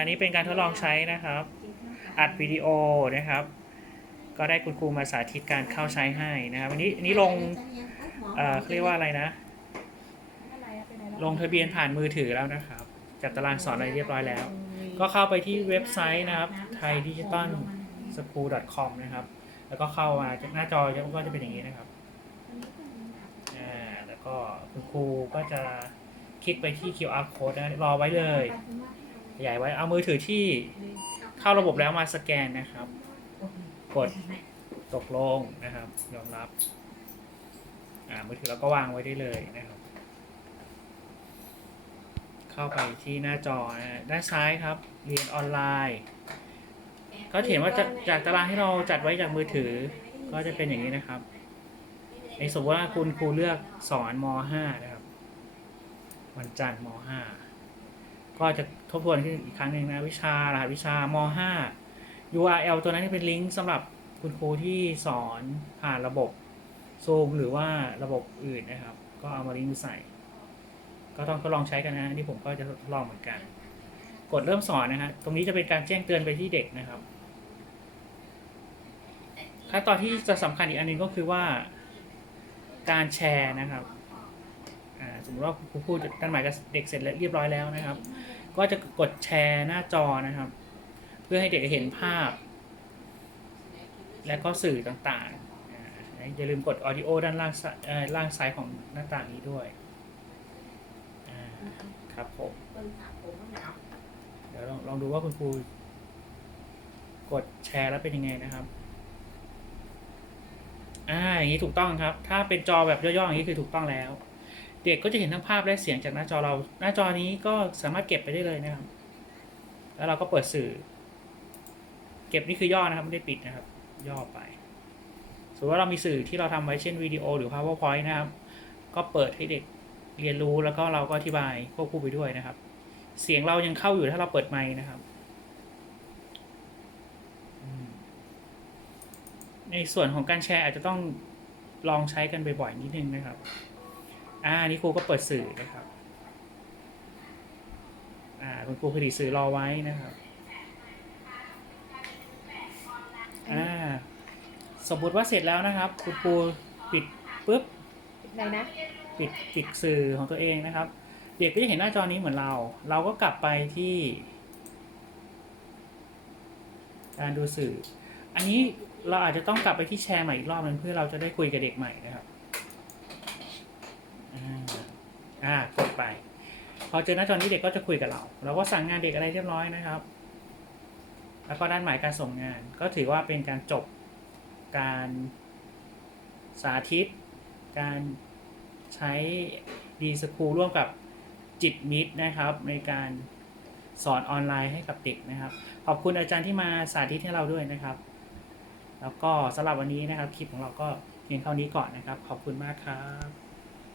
อันนี้เป็นการทดลองใช้นะครับ อัดวิดีโอนะครับ ก็ได้คุณครูมาสาธิตการเข้าใช้ให้นะครับอันนี้อันนี้ลงเอ่อเรียกว่าอะไรนะ ลงทะเบียนผ่านมือถือแล้วนะครับ จัดตารางสอนอะไรเรียบร้อยแล้ว ก็เข้าไปที่เว็บไซต์นะครับ thaidigitalschool com นะครับ แล้วก็เข้ามาจากหน้าจอก็จะเป็นอย่างนี้นะครับอ่าแล้วก็คุณครูก็จะคลิกไปที่ QR code นะรอไว้เลย ขยายไว้เอามือถือที่เข้าระบบแล้วมาสแกนนะครับ กดตกลงนะครับ ยอมรับ อ่ามือถือเราก็วางไว้ได้เลยนะครับ เข้าไปที่หน้าจอนะฮะด้านซ้ายครับ เรียนออนไลน์ก็เห็นว่าจากจากตารางที่เราจัดไว้จากมือถือ ก็จะเป็นอย่างนี้นะครับในสมมติว่าคุณครูเลือกสอนม .5 นะครับ วันจันทร์ม .5 ก็จะทบทวนขึ้นอีกครั้งหนึ่งนะวิชารหัสวิชาม .5 URL ตัวนั้นเป็นลิงก์สำหรับคุณครูที่สอนผ่านระบบ Zoom หรือว่าระบบอื่นนะครับ ก็เอามาลิงก์ใส่ ก็ต้องทดลองใช้กันนะนี่ผมก็จะทดลองเหมือนกัน กดเริ่มสอนนะฮะตรงนี้จะเป็นการแจ้งเตือนไปที่เด็กนะครับขั้นตอนที่จะสำคัญอีกอันหนึงก็คือว่า การแชร์นะครับ สมมติว่าครูพูดกันหมายกับเด็กเสร็จแล้วเรียบร้อยแล้วนะครับ ก็จะกดแชร์หน้าจอนะครับ เพื่อให้เด็กเห็นภาพ และก็สื่อต่างๆ อย่าลืมกด audio ด้านล่างซ้ายเอ่อล่างซ้ายของหน้าต่างนี้ด้วยครับผมเดี๋ยวลองลองดูว่าคุณครูกดแชร์แล้วเป็นยังไงนะครับอ่าอย่างนี้ถูกต้องครับ ถ้าเป็นจอแบบย่อๆอย่างนี้คือถูกต้องแล้ว เด็กก็จะเห็นทั้งภาพและเสียงจากหน้าจอเรา หน้าจอนี้ก็สามารถเก็บไปได้เลยนะครับ แล้วเราก็เปิดสื่อ เก็บนี่คือย่อนะครับไม่ได้ปิดนะครับ ย่อไปสมมติว่าเรามีสื่อที่เราทำไว้เช่นวิดีโอหรือ powerpoint นะครับ ก็เปิดให้เด็กเรียนรู้แล้วก็เราก็อธิบายควบคู่ไปด้วยนะครับ เสียงเรายังเข้าอยู่ถ้าเราเปิดไมค์นะครับ ในส่วนของการแชร์อาจจะต้องลองใช้กันบ่อยๆนิดนึงนะครับ อ่านี่ครูก็เปิดสื่อนะครับ อ่าคุณครูผลิตสื่อรอไว้นะครับอ่าสมมติว่าเสร็จแล้วนะครับ คุณครูปิดปุ๊บอะไรนะปิดปิดสื่อของตัวเองนะครับ เด็กก็จะเห็นหน้าจอนี้เหมือนเรา เราก็กลับไปที่ การดูสื่อ อันนี้เราอาจจะต้องกลับไปที่แชร์ใหม่อีกรอบนึงเพื่อเราจะได้คุยกับเด็กใหม่นะครับ อ่าอ่ากดไป พอเจอหน้าจอนี้เด็กก็จะคุยกับเรา เราก็สั่งงานเด็กอะไรเรียบร้อยนะครับ แล้วก็ด้านหมายการส่งงาน ก็ถือว่าเป็นการจบการสาธิต การใช้ดีสคูลร่วมกับจิตมิตรนะครับ ในการสอนออนไลน์ให้กับเด็กนะครับ ขอบคุณอาจารย์ที่มาสาธิตให้เราด้วยนะครับ แล้วก็สำหรับวันนี้นะครับคลิปของเราก็เพียงเท่านี้ก่อนนะครับ ขอบคุณมากครับ